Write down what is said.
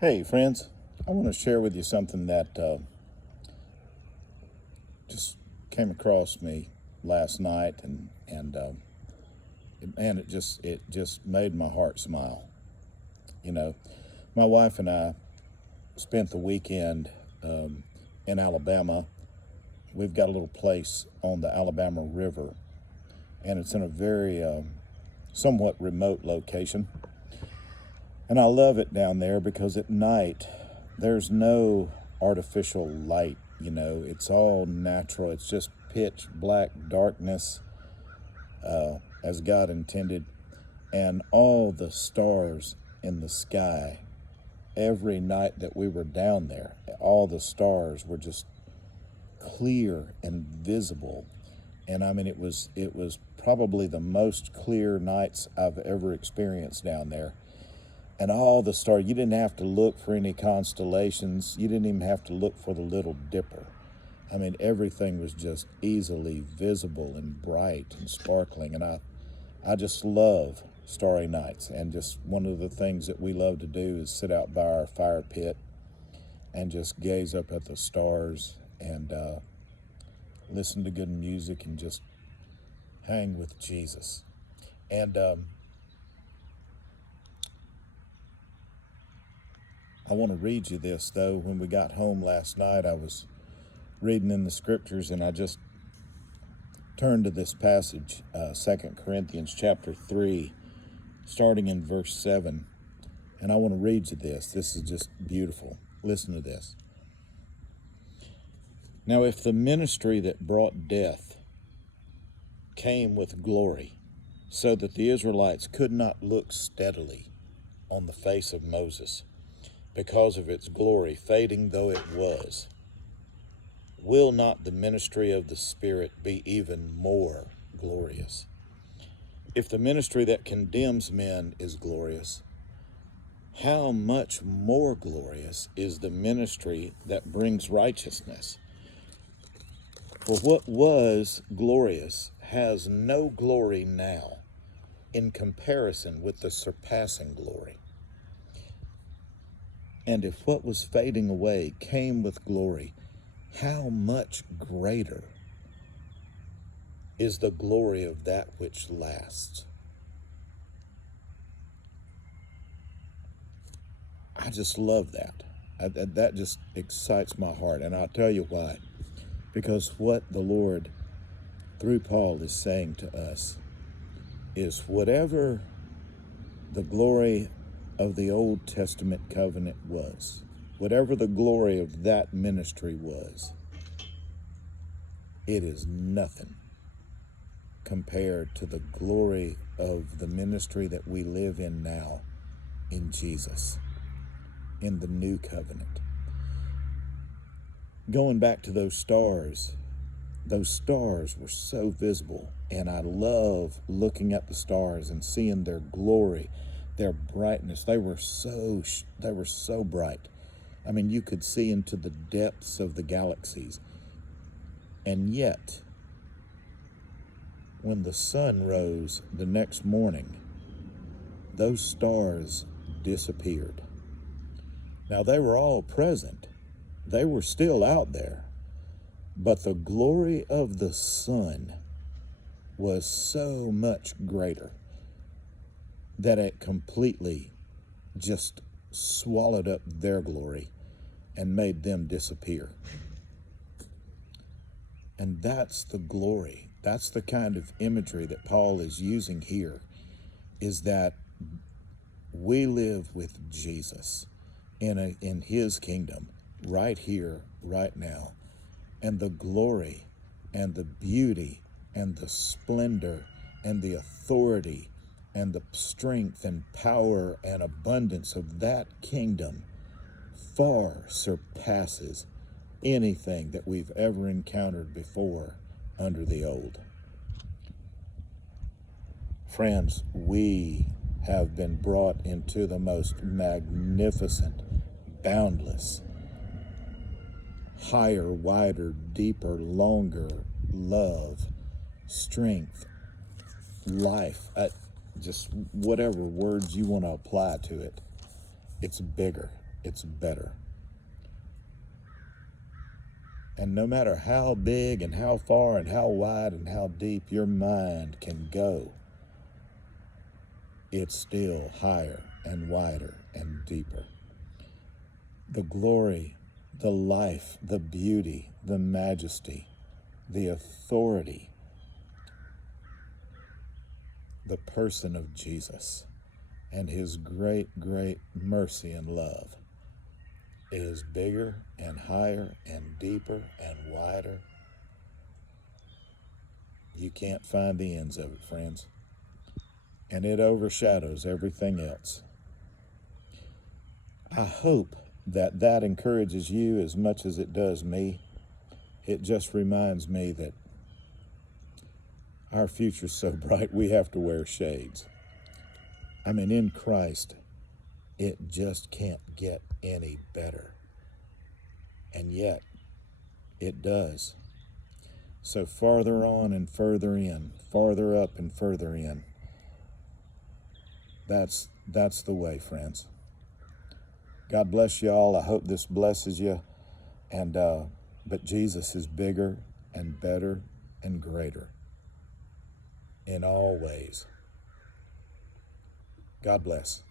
Hey friends, I want to share with you something that just came across me last night, and it just made my heart smile. You know, my wife and I spent the weekend in Alabama. We've got a little place on the Alabama River, and it's in a very somewhat remote location. And I love it down there because at night there's no artificial light, it's all natural. It's just pitch black darkness as God intended. And all the stars in the sky, every night that we were down there, all the stars were just clear and visible. And I mean, it was probably the most clear nights I've ever experienced down there. And all the stars, you didn't have to look for any constellations. You didn't even have to look for the Little Dipper. I mean, everything was just easily visible and bright and sparkling. And I just love starry nights. And just one of the things that we love to do is sit out by our fire pit and just gaze up at the stars and listen to good music and just hang with Jesus. And I want to read you this, though. When we got home last night, I was reading in the scriptures, and I just turned to this passage, 2 Corinthians chapter 3, starting in verse 7. And I want to read you this. This is just beautiful. Listen to this. Now, if the ministry that brought death came with glory, so that the Israelites could not look steadily on the face of Moses, because of its glory, fading though it was, will not the ministry of the Spirit be even more glorious? If the ministry that condemns men is glorious, how much more glorious is the ministry that brings righteousness? For what was glorious has no glory now in comparison with the surpassing glory. And if what was fading away came with glory, how much greater is the glory of that which lasts? I just love that. That just excites my heart. And I'll tell you why. Because what the Lord, through Paul, is saying to us is whatever the glory of the Old Testament covenant was, whatever the glory of that ministry was, it is nothing compared to the glory of the ministry that we live in now in Jesus, in the new covenant. Going back to those stars were so visible, and I love looking at the stars and seeing their glory, their brightness. They were so bright. I mean, you could see into the depths of the galaxies. And yet, when the sun rose the next morning, those stars disappeared. Now, they were all present. They were still out there. But the glory of the sun was so much greater that it completely just swallowed up their glory and made them disappear. And that's the glory. That's the kind of imagery that Paul is using here, is that we live with Jesus in his kingdom right here, right now. And the glory and the beauty and the splendor and the authority and the strength and power and abundance of that kingdom far surpasses anything that we've ever encountered before under the old. Friends, we have been brought into the most magnificent, boundless, higher, wider, deeper, longer love, strength, life, just whatever words you want to apply to it. It's bigger. it's better. And no matter how big and how far and how wide and how deep your mind can go, it's still higher and wider and deeper. The glory, the life, the beauty, the majesty, the authority, the person of Jesus and his great, great mercy and love is bigger and higher and deeper and wider. You can't find the ends of it, friends. And it overshadows everything else. I hope that that encourages you as much as it does me. It just reminds me that our future's so bright we have to wear shades. I mean, in Christ, it just can't get any better. And yet, it does. So farther on and further in, farther up and further in. That's the way, friends. God bless you all. I hope this blesses you. And but Jesus is bigger and better and greater in all ways. God bless.